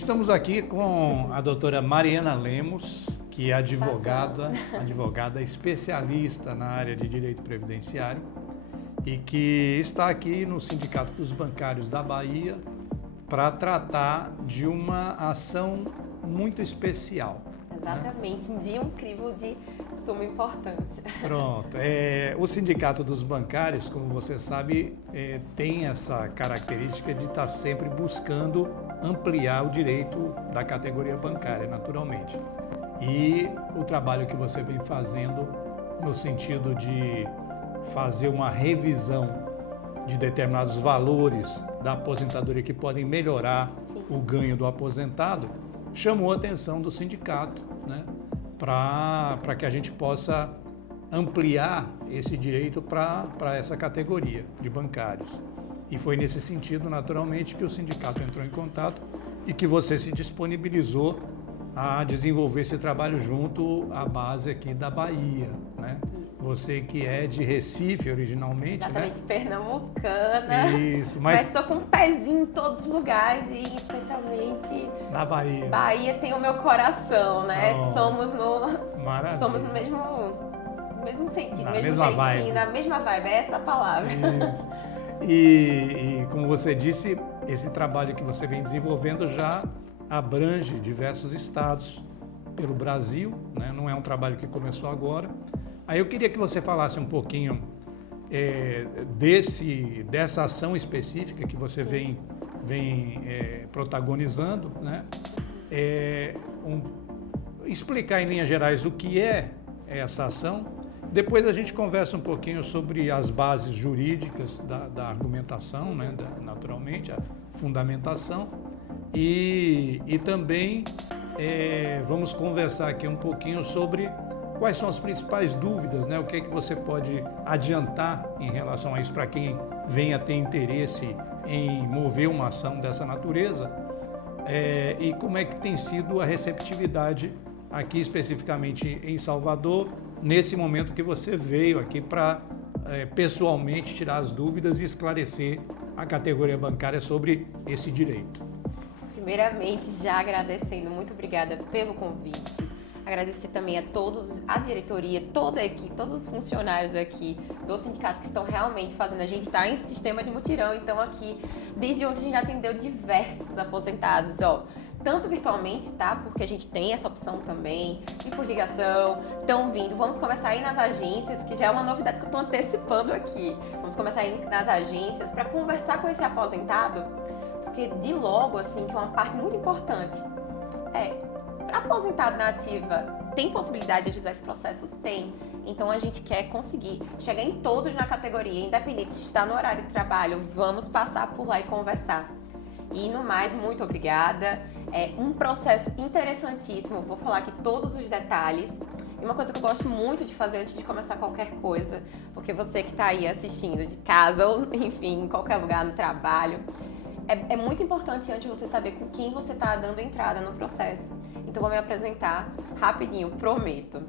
Estamos aqui com a doutora Mariana Lemos, que é advogada especialista na área de direito previdenciário e que está aqui no Sindicato dos Bancários da Bahia para tratar de uma ação muito especial. Exatamente, de um crivo de suma importância. Pronto. O Sindicato dos Bancários, como você sabe, tem essa característica de estar sempre buscando ampliar o direito da categoria bancária, naturalmente. E o trabalho que você vem fazendo no sentido de fazer uma revisão de determinados valores da aposentadoria que podem melhorar o ganho do aposentado, chamou a atenção do sindicato, né, para que a gente possa ampliar esse direito para essa categoria de bancários. E foi nesse sentido, naturalmente, que o sindicato entrou em contato e que você se disponibilizou a desenvolver esse trabalho junto à base aqui da Bahia, né? Isso. Você que é de Recife originalmente, exatamente, né? Pernambucana. Isso, mas estou com um pezinho em todos os lugares e especialmente na Bahia. Bahia tem o meu coração, né? Oh, somos no mesmo sentido, na mesmo mesma jeitinho, vibe. na mesma vibe, é essa a palavra. Isso. E como você disse, esse trabalho que você vem desenvolvendo já abrange diversos estados pelo Brasil, né? Não é um trabalho que começou agora. Aí eu queria que você falasse um pouquinho dessa ação específica que você vem protagonizando, né? Explicar em linhas gerais o que é essa ação. Depois a gente conversa um pouquinho sobre as bases jurídicas da argumentação, né? Naturalmente, a fundamentação. E também vamos conversar aqui um pouquinho sobre quais são as principais dúvidas, né? O que é que você pode adiantar em relação a isso para quem venha ter interesse em mover uma ação dessa natureza, e como é que tem sido a receptividade aqui especificamente em Salvador, nesse momento que você veio aqui para pessoalmente tirar as dúvidas e esclarecer a categoria bancária sobre esse direito. Primeiramente, já agradecendo, muito obrigada pelo convite. Agradecer também a todos, a diretoria, toda a equipe, todos os funcionários aqui do sindicato que estão realmente fazendo a gente estar em sistema de mutirão. Então aqui, desde ontem a gente já atendeu diversos aposentados, tanto virtualmente, tá? Porque a gente tem essa opção também, e por ligação, estão vindo. Vamos começar a ir nas agências, que já é uma novidade que eu estou antecipando aqui. Vamos começar a ir nas agências para conversar com esse aposentado, porque de logo, assim, que é uma parte muito importante para aposentado na ativa, tem possibilidade de usar esse processo? Tem. Então a gente quer conseguir chegar em todos na categoria, independente se está no horário de trabalho, vamos passar por lá e conversar. E no mais, muito obrigada. É um processo interessantíssimo, vou falar aqui todos os detalhes. E uma coisa que eu gosto muito de fazer antes de começar qualquer coisa, porque você que está aí assistindo de casa ou, enfim, em qualquer lugar, no trabalho, é muito importante antes você saber com quem você está dando entrada no processo. Então vou me apresentar rapidinho, prometo.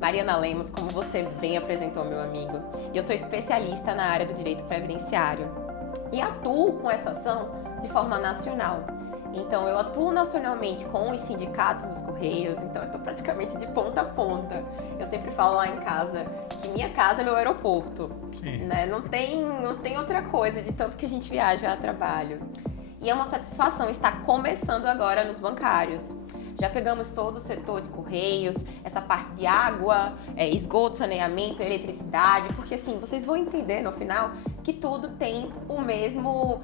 Mariana Lemos, como você bem apresentou, meu amigo, e eu sou especialista na área do direito previdenciário e atuo com essa ação de forma nacional. Então eu atuo nacionalmente com os sindicatos dos Correios, então eu estou praticamente de ponta a ponta. Eu sempre falo lá em casa que minha casa é meu aeroporto, né? Não tem outra coisa de tanto que a gente viaja a trabalho. E é uma satisfação estar começando agora nos bancários. Já pegamos todo o setor de Correios, essa parte de água, esgoto, saneamento, eletricidade, porque assim, vocês vão entender no final que tudo tem o mesmo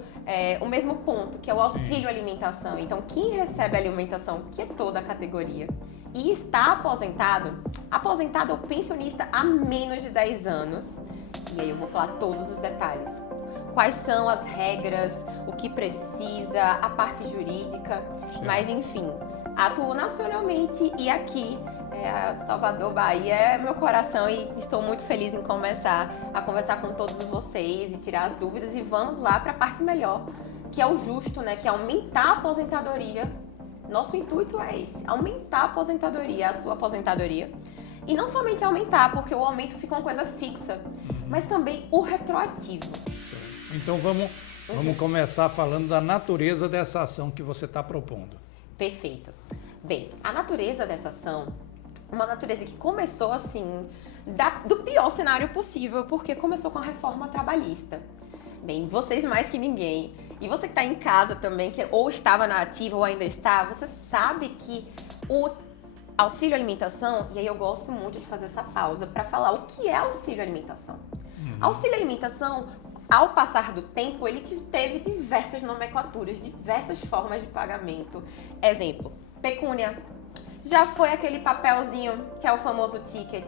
ponto, que é o auxílio alimentação. Então, quem recebe a alimentação, que é toda a categoria, e está aposentado ou pensionista há menos de 10 anos, e aí eu vou falar todos os detalhes. Quais são as regras, o que precisa, a parte jurídica, mas enfim, atuo nacionalmente e aqui, Salvador, Bahia, é meu coração e estou muito feliz em começar a conversar com todos vocês e tirar as dúvidas e vamos lá para a parte melhor, que é o justo, né? Que é aumentar a aposentadoria. Nosso intuito é esse, aumentar a aposentadoria, a sua aposentadoria. E não somente aumentar, porque o aumento fica uma coisa fixa, mas também o retroativo. Então vamos começar falando da natureza dessa ação que você está propondo. Perfeito. Bem, a natureza dessa ação, uma natureza que começou assim, do pior cenário possível, porque começou com a reforma trabalhista. Bem, vocês mais que ninguém, e você que está em casa também, que ou estava na ativa ou ainda está, você sabe que o auxílio alimentação, e aí eu gosto muito de fazer essa pausa para falar o que é auxílio alimentação. Auxílio alimentação, ao passar do tempo, ele teve diversas nomenclaturas, diversas formas de pagamento. Exemplo, pecúnia. Já foi aquele papelzinho que é o famoso ticket.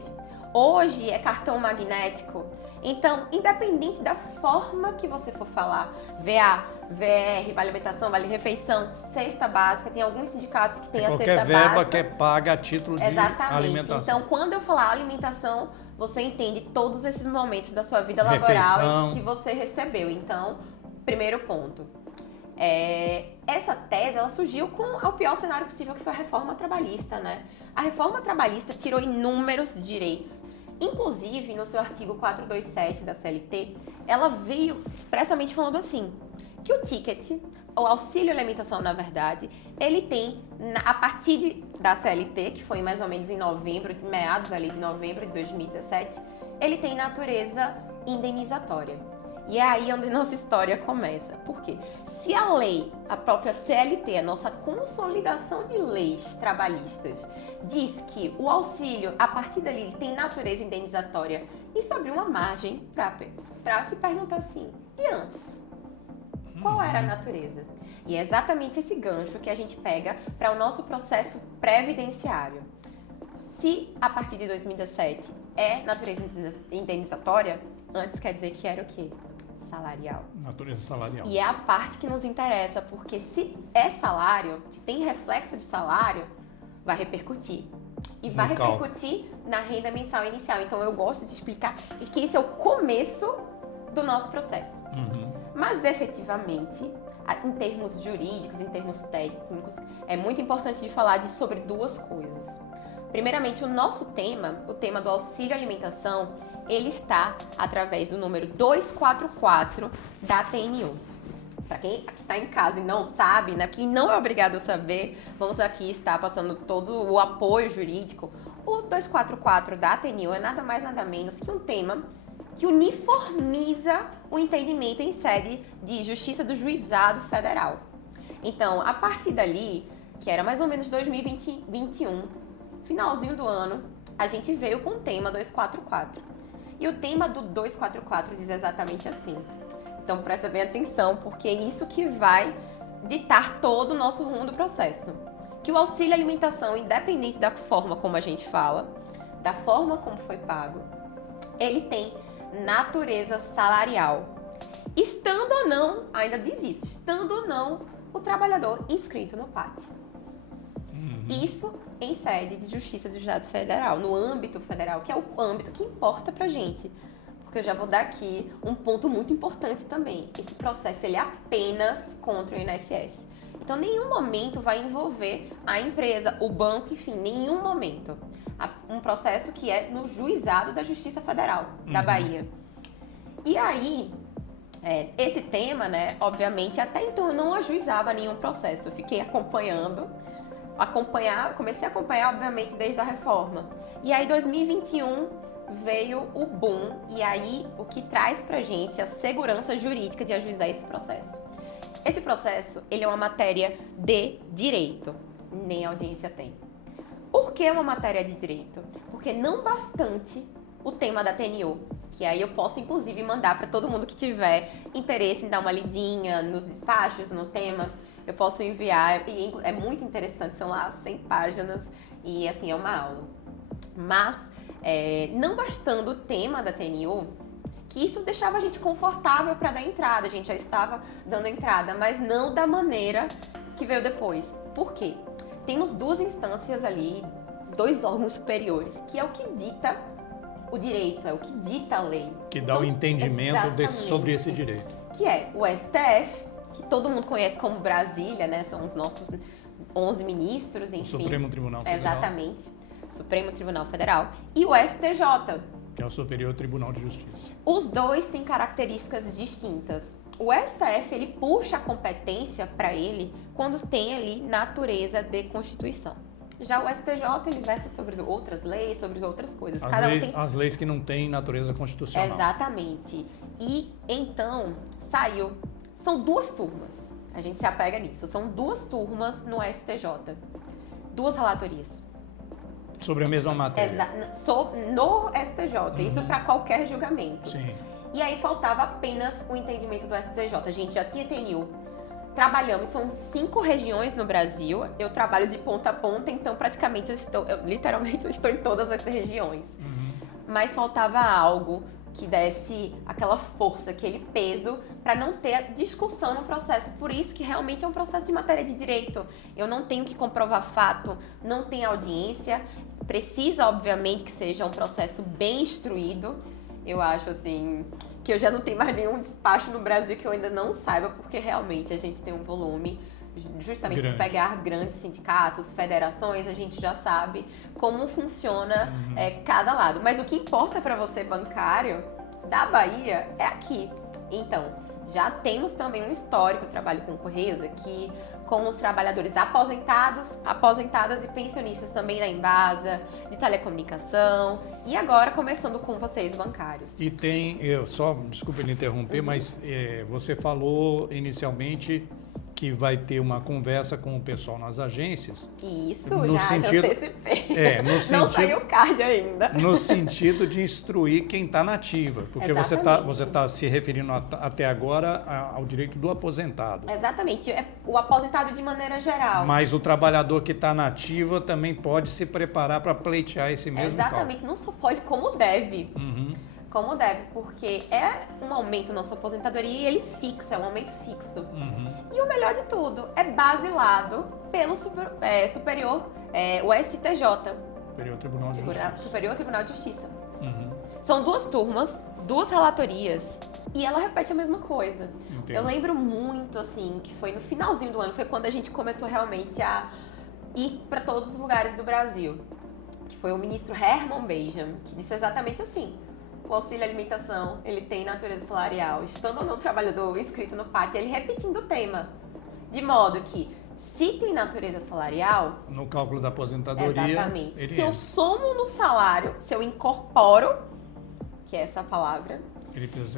Hoje é cartão magnético. Então, independente da forma que você for falar, VA, VR, vale alimentação, vale refeição, cesta básica, tem alguns sindicatos que têm a cesta básica. Qualquer verba que é paga a título de alimentação. Então, quando eu falar alimentação, você entende todos esses momentos da sua vida laboral que você recebeu. Então, primeiro ponto. Essa tese, ela surgiu com o pior cenário possível, que foi a reforma trabalhista, né? A reforma trabalhista tirou inúmeros direitos. Inclusive, no seu artigo 427 da CLT, ela veio expressamente falando assim, que o ticket, o auxílio alimentação, na verdade, ele tem, a partir da CLT, que foi mais ou menos em novembro, meados ali de novembro de 2017, ele tem natureza indenizatória. E é aí onde nossa história começa. Por quê? Se a lei, a própria CLT, a nossa consolidação de leis trabalhistas, diz que o auxílio, a partir dali, ele tem natureza indenizatória, isso abriu uma margem para se perguntar assim, e antes? Qual era a natureza? E é exatamente esse gancho que a gente pega para o nosso processo previdenciário. Se a partir de 2017 é natureza indenizatória, antes quer dizer que era o quê? Salarial. Natureza salarial. E é a parte que nos interessa, porque se é salário, se tem reflexo de salário, vai repercutir. E vai repercutir na renda mensal inicial. Então eu gosto de explicar que esse é o começo do nosso processo. Mas efetivamente, em termos jurídicos, em termos técnicos, é muito importante de falar sobre duas coisas. Primeiramente, o nosso tema, o tema do auxílio alimentação, ele está através do número 244 da TNU. Para quem está em casa e não sabe, né, porque não é obrigado a saber, vamos aqui estar passando todo o apoio jurídico. O 244 da TNU é nada mais nada menos que um tema que uniformiza o entendimento em sede de justiça do juizado federal. Então, a partir dali, que era mais ou menos 2021, finalzinho do ano, a gente veio com o tema 244. E o tema do 244 diz exatamente assim. Então, presta bem atenção, porque é isso que vai ditar todo o nosso rumo do processo. Que o auxílio alimentação, independente da forma como a gente fala, da forma como foi pago, ele tem natureza salarial. Estando ou não, ainda diz isso, estando ou não o trabalhador inscrito no PAT. Isso em sede de Justiça do Estado Federal, no âmbito federal, que é o âmbito que importa pra gente. Porque eu já vou dar aqui um ponto muito importante também. Esse processo, ele é apenas contra o INSS. Então, nenhum momento vai envolver a empresa, o banco, enfim, nenhum momento. Um processo que é no juizado da Justiça Federal da Bahia. E aí, esse tema, né, obviamente, até então eu não ajuizava nenhum processo. Eu fiquei comecei a acompanhar, obviamente, desde a reforma. E aí, 2021, veio o boom, e aí o que traz pra gente a segurança jurídica de ajuizar esse processo. Esse processo, ele é uma matéria de direito, nem audiência tem. Por que uma matéria de direito? Porque não bastante o tema da TNU, que aí eu posso, inclusive, mandar para todo mundo que tiver interesse em dar uma lidinha nos despachos, no tema, eu posso enviar, e é muito interessante, são lá 100 páginas, e assim, é uma aula. Mas, não bastando o tema da TNU, que isso deixava a gente confortável para dar entrada, a gente já estava dando entrada, mas não da maneira que veio depois. Por quê? Temos duas instâncias ali, dois órgãos superiores, que é o que dita o direito, é o que dita a lei. Que dá o entendimento sobre esse direito. Que é o STF, que todo mundo conhece como Brasília, né? São os nossos 11 ministros, enfim. O Supremo Tribunal Federal. Exatamente. Supremo Tribunal Federal. E o STJ. Que é o Superior Tribunal de Justiça. Os dois têm características distintas. o STF, ele puxa a competência para ele quando tem ali natureza de Constituição. Já o STJ, ele versa sobre outras leis, sobre outras coisas. As leis que não têm natureza constitucional. Exatamente. E então, saiu. São 2 turmas. A gente se apega nisso. São 2 turmas no STJ. 2 relatorias. Sobre a mesma matéria. No STJ. Isso para qualquer julgamento. Sim. E aí faltava apenas o entendimento do STJ. A gente já tinha TNU. Trabalhamos, são 5 regiões no Brasil. Eu trabalho de ponta a ponta, então praticamente literalmente eu estou em todas essas regiões. Mas faltava algo que desse aquela força, aquele peso, para não ter discussão no processo. Por isso que realmente é um processo de matéria de direito. Eu não tenho que comprovar fato, não tem audiência. Precisa, obviamente, que seja um processo bem instruído. Eu acho, assim, que eu já não tenho mais nenhum despacho no Brasil que eu ainda não saiba, porque realmente a gente tem um volume, justamente por pegar grandes sindicatos, federações, a gente já sabe como funciona cada lado. Mas o que importa para você, bancário, da Bahia, é aqui. Então, já temos também um histórico, eu trabalho com Correios aqui, com os trabalhadores aposentados, aposentadas e pensionistas também da Embasa, de telecomunicação, e agora começando com vocês, bancários. E tem, desculpa lhe interromper, mas você falou inicialmente que vai ter uma conversa com o pessoal nas agências. Isso, já antecipei. Não saiu o card ainda. No sentido de instruir quem está na ativa, porque você tá se referindo até agora ao direito do aposentado. Exatamente, o aposentado de maneira geral. Mas o trabalhador que está na ativa também pode se preparar para pleitear esse mesmo Exatamente, cálculo. Não só pode, como deve. Como deve, porque é um aumento na sua aposentadoria e ele fixa, é um aumento fixo. E o melhor de tudo, é basilado pelo o STJ. Superior Tribunal de Justiça. São 2 turmas, 2 relatorias, e ela repete a mesma coisa. Entendo. Eu lembro muito, assim, que foi no finalzinho do ano, foi quando a gente começou realmente a ir para todos os lugares do Brasil. Que foi o ministro Herman Beijam, que disse exatamente assim: o auxílio alimentação, ele tem natureza salarial, estando ou não trabalhador inscrito no PAT, ele repetindo o tema. De modo que, se tem natureza salarial... No cálculo da aposentadoria... Exatamente. Se eu somo no salário, se eu incorporo, que é essa palavra,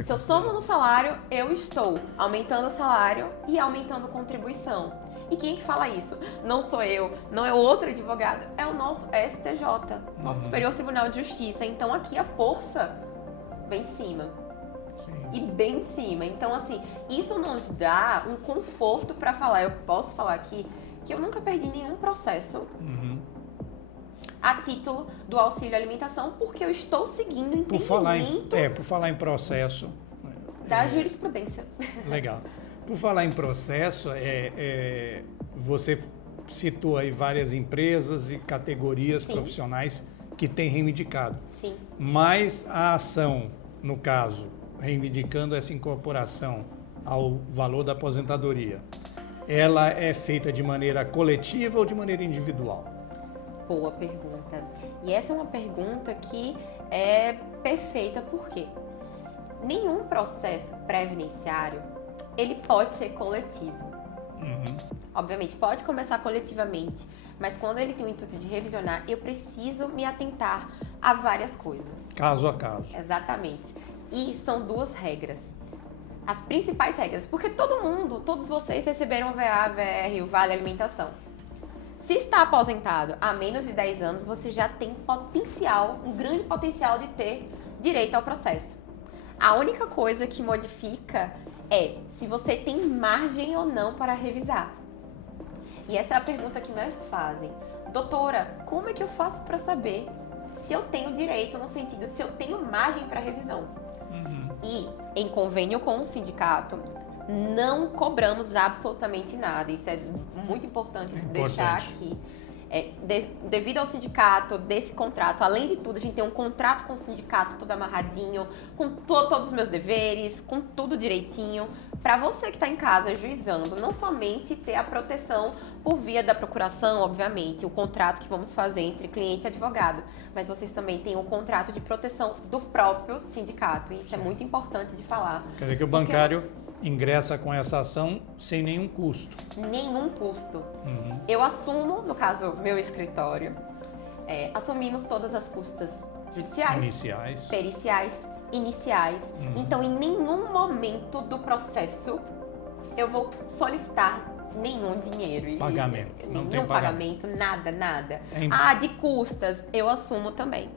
se eu somo no salário, eu estou aumentando o salário e aumentando contribuição. E quem que fala isso? Não sou eu, não é outro advogado, é o nosso STJ, nosso Superior Tribunal de Justiça. Então aqui a força bem em cima. Sim. E bem em cima. Então, assim, isso nos dá um conforto para falar. Eu posso falar aqui que eu nunca perdi nenhum processo a título do auxílio alimentação, porque eu estou seguindo o entendimento... Por falar em processo... Da jurisprudência. Legal. Por falar em processo, você citou aí várias empresas e categorias profissionais que têm reivindicado. Sim. Mas a ação, no caso, reivindicando essa incorporação ao valor da aposentadoria, ela é feita de maneira coletiva ou de maneira individual? Boa pergunta. E essa é uma pergunta que é perfeita, por quê? Nenhum processo previdenciário, ele pode ser coletivo. Obviamente, pode começar coletivamente, mas quando ele tem o intuito de revisionar, eu preciso me atentar a várias coisas. Caso a caso. Exatamente. E são 2 regras. As principais regras, porque todos vocês receberam o VA, VR, o Vale Alimentação. Se está aposentado há menos de 10 anos, você já tem um grande potencial de ter direito ao processo. A única coisa que modifica é se você tem margem ou não para revisar. E essa é a pergunta que nós fazem. Doutora, como é que eu faço para saber se eu tenho direito, no sentido, se eu tenho margem para revisão? E, em convênio com o sindicato, não cobramos absolutamente nada. Isso é muito importante deixar aqui. Devido ao sindicato, desse contrato, além de tudo, a gente tem um contrato com o sindicato todo amarradinho, com todos os meus deveres, com tudo direitinho, para você que está em casa juizando, não somente ter a proteção por via da procuração, obviamente, o contrato que vamos fazer entre cliente e advogado, mas vocês também têm o contrato de proteção do próprio sindicato, e isso é muito importante de falar. Quer dizer que o bancário ingressa com essa ação sem nenhum custo. Nenhum custo. Eu assumo, no caso, meu escritório, assumimos todas as custas judiciais, Iniciais. periciais, iniciais. Então, em nenhum momento do processo, eu vou solicitar nenhum dinheiro. Pagamento. Não tem Nenhum pagamento, nada. De custas, eu assumo também.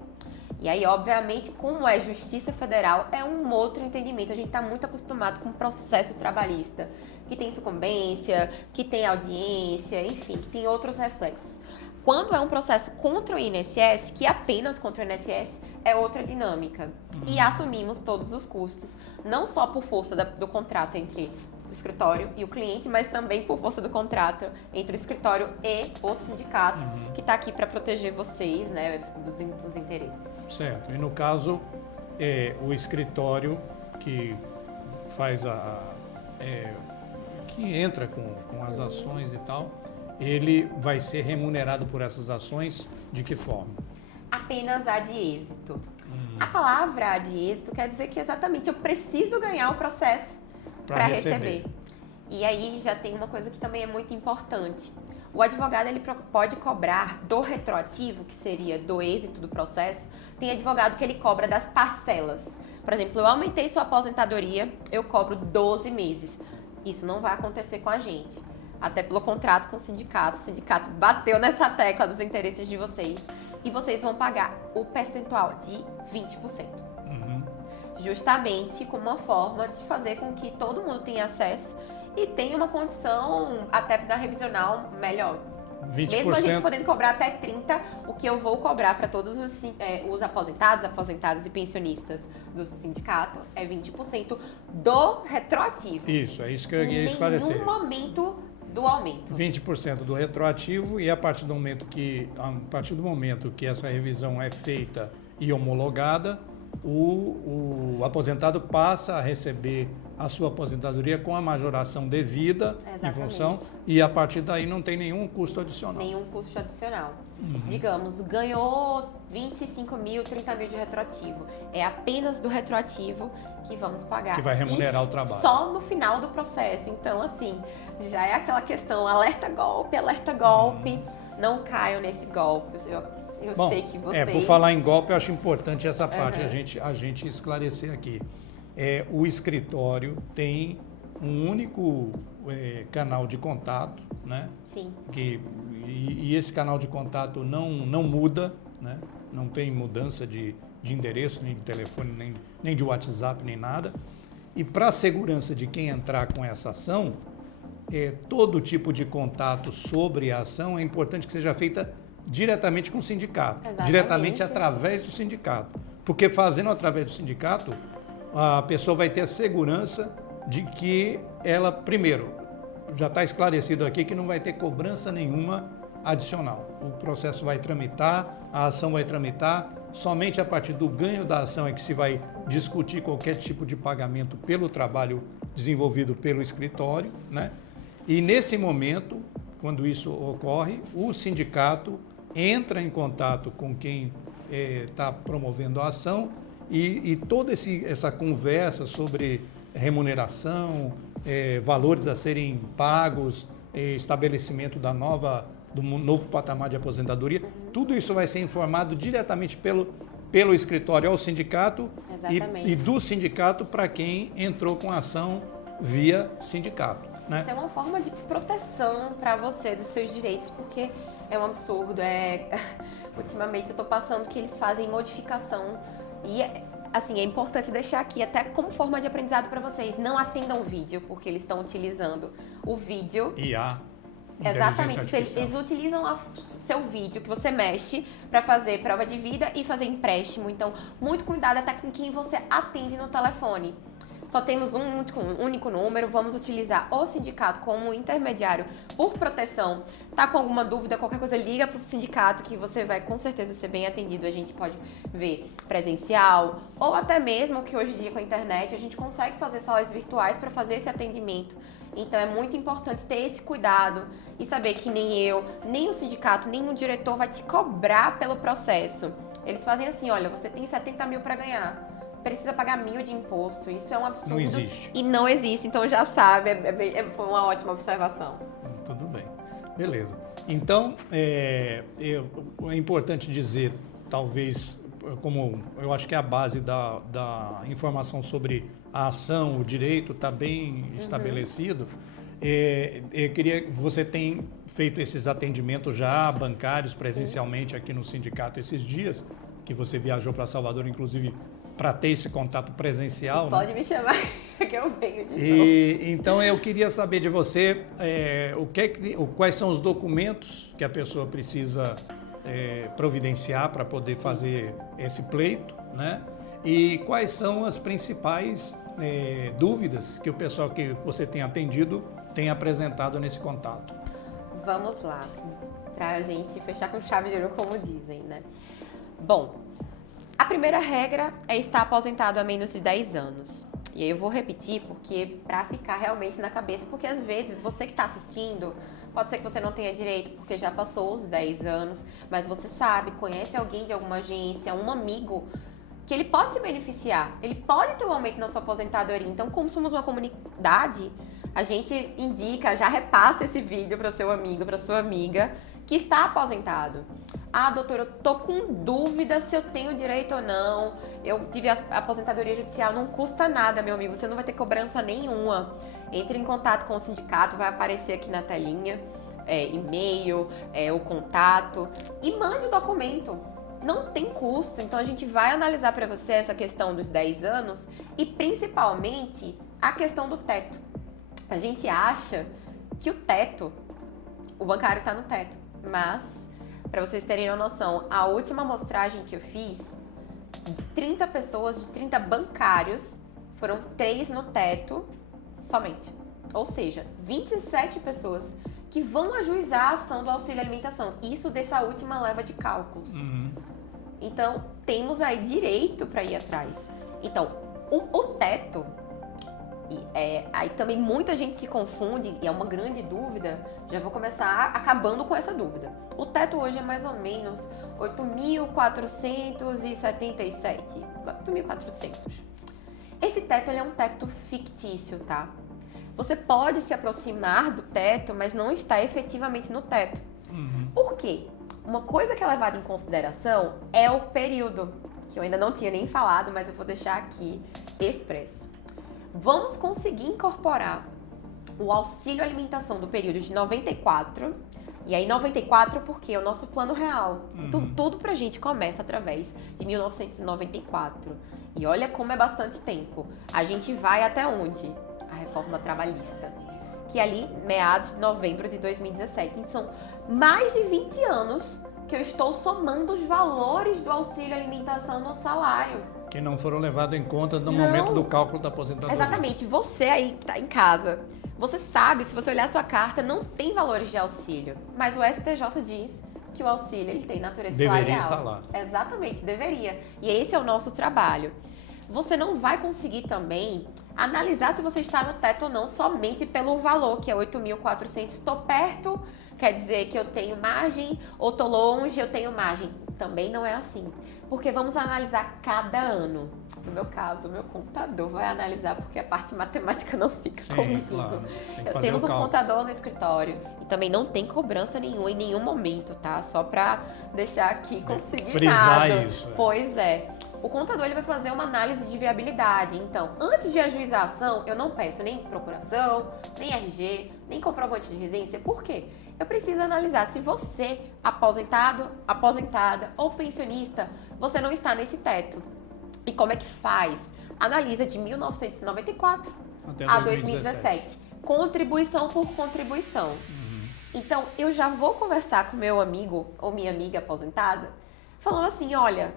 E aí, obviamente, como é Justiça Federal, é um outro entendimento. A gente está muito acostumado com o processo trabalhista, que tem sucumbência, que tem audiência, enfim, que tem outros reflexos. Quando é um processo contra o INSS, que apenas contra o INSS, é outra dinâmica. E assumimos todos os custos, não só por força do contrato entre o escritório e o cliente, mas também por força do contrato entre o escritório e o sindicato, que está aqui para proteger vocês, né, dos interesses. Certo. E no caso, o escritório que faz que entra com as ações e tal, ele vai ser remunerado por essas ações de que forma? Apenas a de êxito. A palavra a de êxito quer dizer que exatamente eu preciso ganhar o processo para receber. E aí já tem uma coisa que também é muito importante. O advogado ele pode cobrar do retroativo, que seria do êxito do processo. Tem advogado que ele cobra das parcelas. Por exemplo, eu aumentei sua aposentadoria, eu cobro 12 meses. Isso não vai acontecer com a gente. Até pelo contrato com o sindicato bateu nessa tecla dos interesses de vocês. E vocês vão pagar o percentual de 20%. Justamente como uma forma de fazer com que todo mundo tenha acesso e tenha uma condição, até na revisional, melhor. 20%. Mesmo a gente podendo cobrar até 30%, o que eu vou cobrar para todos os aposentados, aposentadas e pensionistas do sindicato é 20% do retroativo. Isso, é isso que eu ia esclarecer. Em nenhum momento do aumento. 20% do retroativo e a partir do momento que essa revisão é feita e homologada, o aposentado passa a receber a sua aposentadoria com a majoração devida em função e a partir daí não tem nenhum custo adicional. Nenhum custo adicional. Digamos, ganhou 25 mil, 30 mil de retroativo. É apenas do retroativo que vamos pagar. Que vai remunerar o trabalho. Só no final do processo. Então, assim, já é aquela questão, alerta golpe, não caiam nesse golpe. Eu sei que vocês... Por falar em golpe, eu acho importante essa parte a gente esclarecer aqui. O escritório tem um único canal de contato, né? Sim. E esse canal de contato não muda, né? Não tem mudança de endereço, nem de telefone, nem de WhatsApp, nem nada. E para a segurança de quem entrar com essa ação, todo tipo de contato sobre a ação é importante que seja feita diretamente com o sindicato, Exatamente. diretamente através do sindicato. Porque fazendo através do sindicato, a pessoa vai ter a segurança de que ela, primeiro, já está esclarecido aqui que não vai ter cobrança nenhuma adicional. O processo vai tramitar, a ação vai tramitar, somente a partir do ganho da ação é que se vai discutir qualquer tipo de pagamento pelo trabalho desenvolvido pelo escritório, né? E nesse momento, quando isso ocorre, o sindicato entra em contato com quem está promovendo a ação e toda essa conversa sobre remuneração, valores a serem pagos, estabelecimento do novo patamar de aposentadoria, tudo isso vai ser informado diretamente pelo escritório ao sindicato e do sindicato para quem entrou com a ação via sindicato. Né? Isso é uma forma de proteção para você dos seus direitos, porque é um absurdo. Ultimamente eu estou passando que eles fazem modificação e assim, é importante deixar aqui até como forma de aprendizado para vocês. Não atendam o vídeo, porque eles estão utilizando o vídeo. Exatamente, eles utilizam seu vídeo que você mexe para fazer prova de vida e fazer empréstimo. Então, muito cuidado até com quem você atende no telefone. Só temos um único número, vamos utilizar o sindicato como intermediário por proteção. Tá com alguma dúvida, qualquer coisa, liga para o sindicato que você vai com certeza ser bem atendido. A gente pode ver presencial ou até mesmo que hoje em dia com a internet a gente consegue fazer salas virtuais para fazer esse atendimento. Então é muito importante ter esse cuidado e saber que nem eu, nem o sindicato, nem o diretor vai te cobrar pelo processo. Eles fazem assim, olha, você tem 70 mil para ganhar. precisa pagar 1.000 de imposto. Isso é um absurdo. Não existe. E não existe, então já sabe, foi uma ótima observação. Tudo bem, beleza. Então, é importante dizer, talvez, como eu acho que é a base da informação sobre a ação, o direito, está bem estabelecido. Você tem feito esses atendimentos já bancários presencialmente aqui no sindicato esses dias, que você viajou para Salvador, inclusive, para ter esse contato presencial. Pode me chamar, que eu venho de novo. Então, eu queria saber de você quais são os documentos que a pessoa precisa providenciar para poder fazer esse pleito, né? E quais são as principais dúvidas que o pessoal que você tem atendido tem apresentado nesse contato. Vamos lá, para a gente fechar com chave de ouro, como dizem, né? Bom, a primeira regra é estar aposentado há menos de 10 anos. E aí eu vou repetir porque para ficar realmente na cabeça, porque às vezes você que está assistindo, pode ser que você não tenha direito porque já passou os 10 anos, mas você sabe, conhece alguém de alguma agência, um amigo, que ele pode se beneficiar, ele pode ter um aumento na sua aposentadoria. Então, como somos uma comunidade, a gente indica, já repassa esse vídeo para o seu amigo, para sua amiga que está aposentado. Ah, doutora, eu tô com dúvida se eu tenho direito ou não. Eu tive a aposentadoria judicial, não custa nada, meu amigo. Você não vai ter cobrança nenhuma. Entre em contato com o sindicato, vai aparecer aqui na telinha, e-mail, o contato, e mande o documento. Não tem custo, então a gente vai analisar para você essa questão dos 10 anos e principalmente a questão do teto. A gente acha que o bancário está no teto, mas, para vocês terem uma noção, a última amostragem que eu fiz, de 30 pessoas, de 30 bancários, foram 3 no teto somente. Ou seja, 27 pessoas que vão ajuizar a ação do auxílio alimentação. Isso dessa última leva de cálculos. Então, temos aí direito para ir atrás. Então, o teto... aí também muita gente se confunde e é uma grande dúvida. Já vou começar acabando com essa dúvida. O teto hoje é mais ou menos 8.477, 8.400. Esse teto ele é um teto fictício, tá? Você pode se aproximar do teto, mas não está efetivamente no teto. Por quê? Uma coisa que é levada em consideração é o período, que eu ainda não tinha nem falado, mas eu vou deixar aqui expresso. Vamos conseguir incorporar o auxílio alimentação do período de 94, e aí 94 porque é o nosso plano real. Tudo pra gente começa através de 1994. E olha como é bastante tempo. A gente vai até onde? A reforma trabalhista, que é ali meados de novembro de 2017. Então são mais de 20 anos que eu estou somando os valores do auxílio alimentação no salário. Que não foram levados em conta no momento do cálculo da aposentadoria. Exatamente. Você aí que está em casa, você sabe, se você olhar a sua carta, não tem valores de auxílio. Mas o STJ diz que o auxílio ele tem natureza salarial. Deveria estar lá. Exatamente, deveria. E esse é o nosso trabalho. Você não vai conseguir também analisar se você está no teto ou não somente pelo valor, que é 8.400. Estou perto, quer dizer que eu tenho margem, ou estou longe, eu tenho margem. Também não é assim. Porque vamos analisar cada ano. No meu caso, o meu computador vai analisar, porque a parte matemática não fica comigo. Claro. Temos um contador no escritório e também não tem cobrança nenhuma em nenhum momento, tá? Só para deixar aqui consignado. Frisar isso. Pois é. O contador ele vai fazer uma análise de viabilidade. Então, antes de ajuizar a ação, eu não peço nem procuração, nem RG, nem comprovante de residência. Por quê? Eu preciso analisar se você, aposentado, aposentada ou pensionista, você não está nesse teto. E como é que faz? Analisa de 1994 a 2017. Contribuição por contribuição. Então, eu já vou conversar com meu amigo ou minha amiga aposentada, falando assim, olha,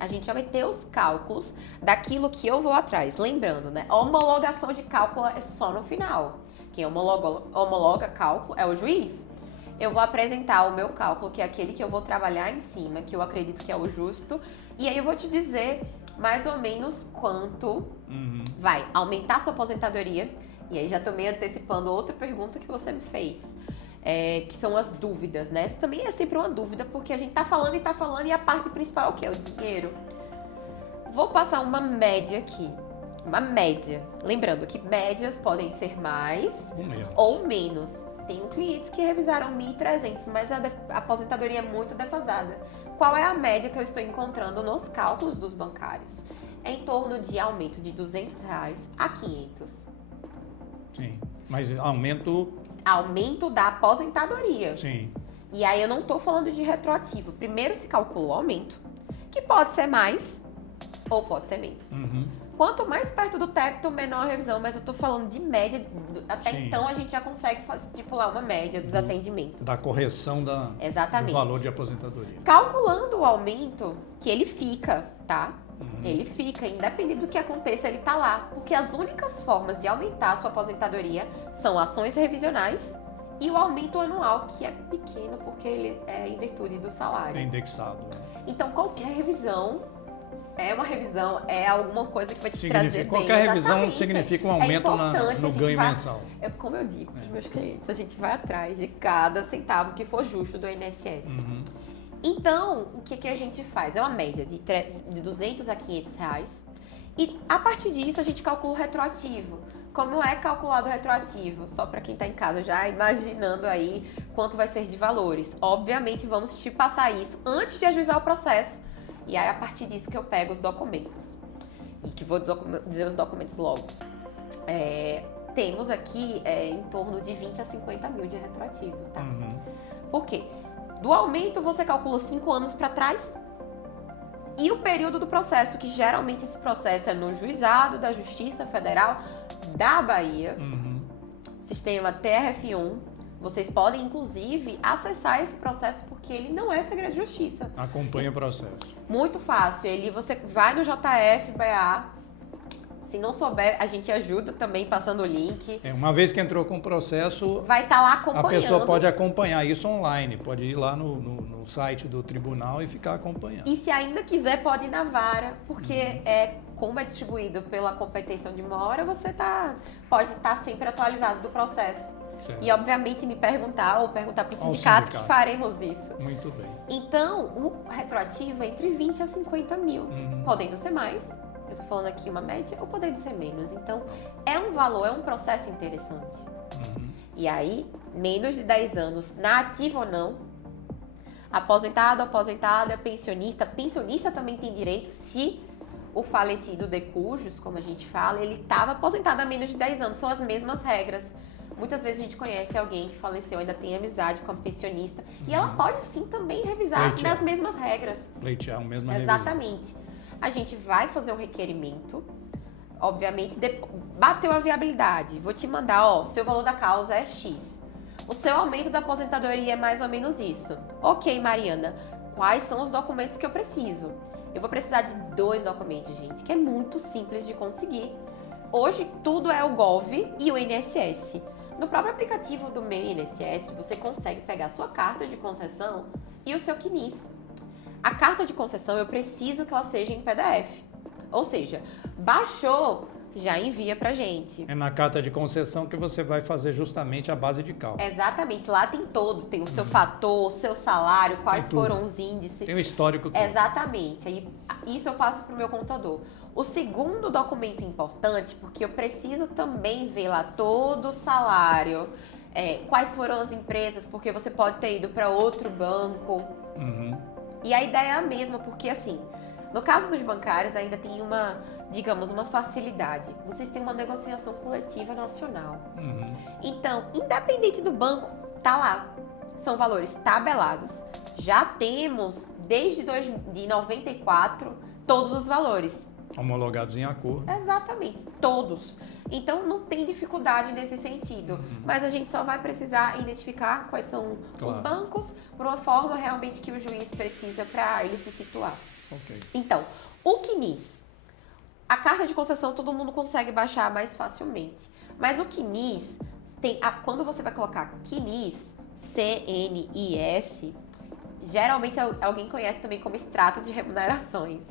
a gente já vai ter os cálculos daquilo que eu vou atrás. Lembrando, né? A homologação de cálculo é só no final. Quem homologa cálculo é o juiz. Eu vou apresentar o meu cálculo, que é aquele que eu vou trabalhar em cima, que eu acredito que é o justo. E aí eu vou te dizer mais ou menos quanto vai aumentar a sua aposentadoria. E aí já também antecipando outra pergunta que você me fez. Que são as dúvidas, né? Isso também é sempre uma dúvida, porque a gente tá falando e a parte principal é o quê? O dinheiro. Vou passar uma média aqui. Uma média. Lembrando que médias podem ser mais ou menos. Tenho clientes que revisaram 1.300, mas a aposentadoria é muito defasada. Qual é a média que eu estou encontrando nos cálculos dos bancários? É em torno de aumento de R$200 a 500. Sim, mas aumento... Aumento da aposentadoria. Sim. E aí eu não estou falando de retroativo. Primeiro se calcula o aumento, que pode ser mais ou pode ser menos. Quanto mais perto do teto, menor a revisão, mas eu estou falando de média. Até Sim. então a gente já consegue estipular uma média dos atendimentos. Da correção do valor de aposentadoria. Calculando o aumento, que ele fica, tá? Ele fica, independente do que aconteça, ele tá lá. Porque as únicas formas de aumentar a sua aposentadoria são ações revisionais e o aumento anual, que é pequeno porque ele é em virtude do salário. É indexado. Então qualquer revisão é uma revisão, é alguma coisa que vai te trazer bem. Qualquer revisão significa um aumento no ganho mensal. Como eu digo para os meus clientes, a gente vai atrás de cada centavo que for justo do INSS. Então, o que a gente faz? É uma média de R$200 a R$500. E a partir disso, a gente calcula o retroativo. Como é calculado o retroativo? Só para quem está em casa já imaginando aí quanto vai ser de valores. Obviamente, vamos te passar isso antes de ajuizar o processo. E aí, a partir disso que eu pego os documentos. E que vou dizer os documentos logo. Temos aqui em torno de 20 a 50 mil de retroativo, tá? Por quê? Do aumento, você calcula 5 anos para trás. E o período do processo, que geralmente esse processo é no Juizado da Justiça Federal da Bahia. Sistema TRF1. Vocês podem, inclusive, acessar esse processo porque ele não é segredo de justiça. Acompanha o processo. Muito fácil. Você vai no JFBA. Se não souber, a gente ajuda também passando o link. Uma vez que entrou com o processo, vai estar lá acompanhando. A pessoa pode acompanhar isso online, pode ir lá no site do tribunal e ficar acompanhando. E se ainda quiser, pode ir na vara, porque como é distribuído pela competência onde mora, você pode estar sempre atualizado do processo. Certo. E, obviamente, me perguntar ou perguntar para o sindicato que faremos isso. Muito bem. Então, o retroativo é entre 20 a 50 mil, podendo ser mais. Eu tô falando aqui uma média, ou podendo ser menos. Então, é um valor, é um processo interessante. E aí, menos de 10 anos, na ativa ou não, aposentado, aposentada, pensionista. Pensionista também tem direito se o falecido de cujos, como a gente fala, ele estava aposentado há menos de 10 anos. São as mesmas regras. Muitas vezes a gente conhece alguém que faleceu, ainda tem amizade com a pensionista. E ela pode sim também revisar nas mesmas regras. Pleitear a mesma Exatamente. Revisão. A gente vai fazer um requerimento, obviamente, bateu a viabilidade. Vou te mandar, seu valor da causa é X. O seu aumento da aposentadoria é mais ou menos isso. Ok, Mariana, quais são os documentos que eu preciso? Eu vou precisar de 2 documentos, gente, que é muito simples de conseguir. Hoje, tudo é o Gov e o INSS. No próprio aplicativo do Meu INSS, você consegue pegar a sua carta de concessão e o seu CNIS. A carta de concessão, eu preciso que ela seja em PDF. Ou seja, baixou, já envia pra gente. É na carta de concessão que você vai fazer justamente a base de cálculo. Exatamente. Lá tem tem o seu fator, o seu salário, quais foram os índices. Tem o histórico todo. Exatamente. Aí, isso eu passo pro meu contador. O segundo documento importante, porque eu preciso também ver lá todo o salário, quais foram as empresas, porque você pode ter ido para outro banco. E a ideia é a mesma, porque assim, no caso dos bancários ainda tem uma facilidade. Vocês têm uma negociação coletiva nacional. Então, independente do banco, tá lá. São valores tabelados. Já temos, desde 94, todos os valores. Homologados em acordo. Exatamente, todos. Então não tem dificuldade nesse sentido. Mas a gente só vai precisar identificar quais são os bancos por uma forma realmente que o juiz precisa para ele se situar. Então, o CNIS. A carta de concessão todo mundo consegue baixar mais facilmente. Mas o CNIS, quando você vai colocar CNIS, CNIS, geralmente alguém conhece também como extrato de remunerações.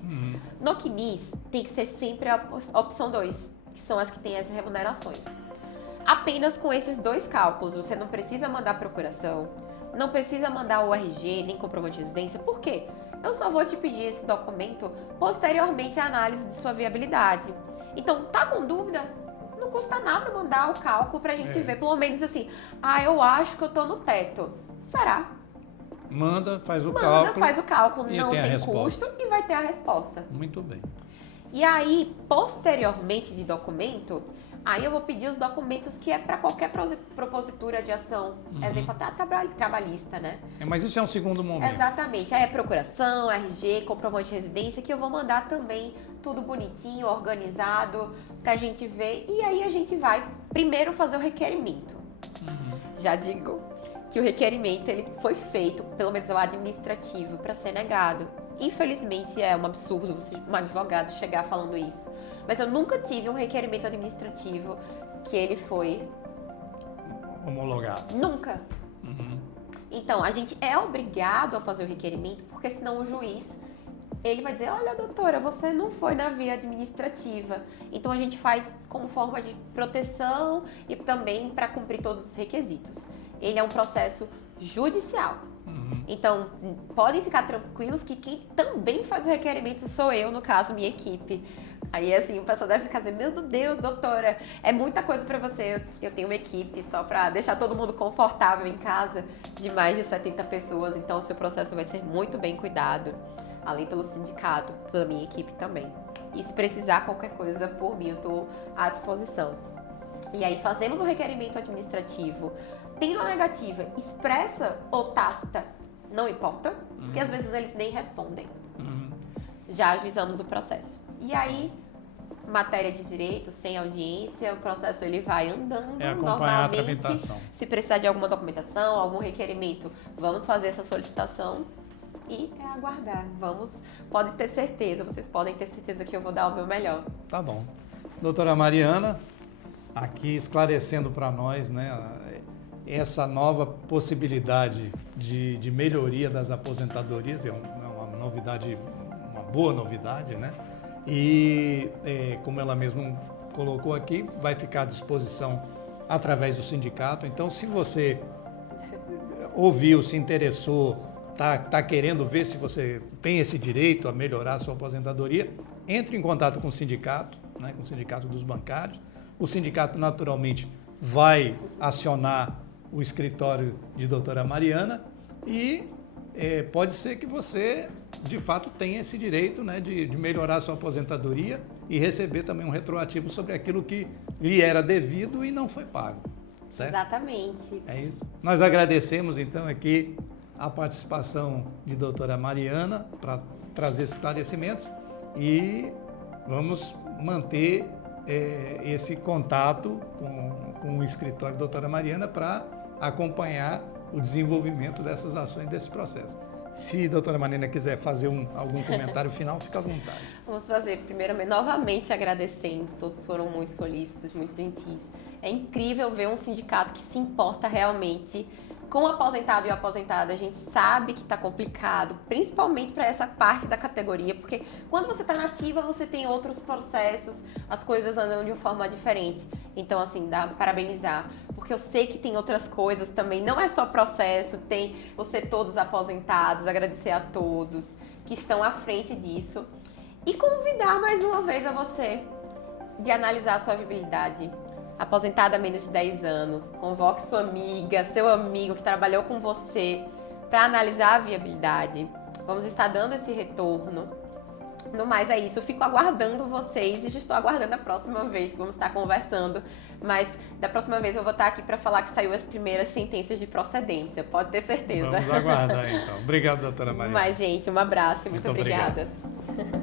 No CNIS, tem que ser sempre a opção 2, que são as que têm as remunerações. Apenas com esses 2 cálculos, você não precisa mandar procuração, não precisa mandar o RG, nem comprovante de residência. Por quê? eu só vou te pedir esse documento posteriormente à análise de sua viabilidade. Então, tá com dúvida? Não custa nada mandar o cálculo pra gente ver, pelo menos assim, eu acho que eu tô no teto. Será? Manda, faz o cálculo, não tem custo e vai ter a resposta. Muito bem. E aí, posteriormente de documento, aí eu vou pedir os documentos que é para qualquer propositura de ação, exemplo, até trabalhista, né? Mas isso é um segundo momento. Exatamente. Aí é procuração, RG, comprovante de residência, que eu vou mandar também tudo bonitinho, organizado, pra gente ver. E aí a gente vai primeiro fazer o requerimento. Já digo que o requerimento ele foi feito, pelo menos o administrativo, para ser negado. Infelizmente é um absurdo um advogado chegar falando isso. Mas eu nunca tive um requerimento administrativo que ele foi homologado. Nunca. Então, a gente é obrigado a fazer o requerimento, porque senão o juiz, ele vai dizer, olha, doutora, você não foi na via administrativa. Então, a gente faz como forma de proteção e também para cumprir todos os requisitos. Ele é um processo judicial. Então, podem ficar tranquilos que quem também faz o requerimento sou eu, no caso, minha equipe. Aí, assim, o pessoal deve ficar dizendo, meu Deus, doutora, é muita coisa para você. Eu tenho uma equipe só para deixar todo mundo confortável em casa, de mais de 70 pessoas. Então, o seu processo vai ser muito bem cuidado, além pelo sindicato, pela minha equipe também. E se precisar qualquer coisa por mim, eu estou à disposição. E aí, fazemos o requerimento administrativo. Tendo a negativa expressa ou tácita, não importa, porque às vezes eles nem respondem. Já ajuizamos o processo. E aí, matéria de direito, sem audiência, o processo ele vai andando acompanhar normalmente. A tramitação. Se precisar de alguma documentação, algum requerimento, vamos fazer essa solicitação e é aguardar. Pode ter certeza, vocês podem ter certeza que eu vou dar o meu melhor. Tá bom. Doutora Mariana, aqui esclarecendo para nós, né, essa nova possibilidade de melhoria das aposentadorias, é uma novidade, uma boa novidade, né? E, como ela mesma colocou aqui, vai ficar à disposição através do sindicato. Então, se você ouviu, se interessou, tá querendo ver se você tem esse direito a melhorar a sua aposentadoria, entre em contato com o sindicato, né, com o sindicato dos bancários. O sindicato, naturalmente, vai acionar o escritório de doutora Mariana e pode ser que você, de fato, tenha esse direito, né, de melhorar a sua aposentadoria e receber também um retroativo sobre aquilo que lhe era devido e não foi pago. Certo? Exatamente. É isso. Nós agradecemos, então, aqui a participação de doutora Mariana para trazer esses esclarecimentos e vamos manter esse contato com o escritório de doutora Mariana para acompanhar o desenvolvimento dessas ações, desse processo. Se a doutora Mariana quiser fazer algum comentário final, fica à vontade. Vamos fazer, primeiramente, novamente agradecendo, todos foram muito solícitos, muito gentis. É incrível ver um sindicato que se importa realmente com o aposentado e o aposentada. A gente sabe que está complicado, principalmente para essa parte da categoria, porque quando você está nativa, você tem outros processos, as coisas andam de uma forma diferente. Então, assim, dá para parabenizar, porque eu sei que tem outras coisas também, não é só processo, tem você todos aposentados, agradecer a todos que estão à frente disso e convidar mais uma vez a você de analisar a sua viabilidade. Aposentada há menos de 10 anos, convoque sua amiga, seu amigo que trabalhou com você para analisar a viabilidade. Vamos estar dando esse retorno. No mais é isso, eu fico aguardando vocês e já estou aguardando a próxima vez que vamos estar conversando, mas da próxima vez eu vou estar aqui para falar que saiu as primeiras sentenças de procedência, pode ter certeza. Vamos aguardar então. Obrigado, doutora Maria. Mas, gente, um abraço e muito obrigada. Obrigado.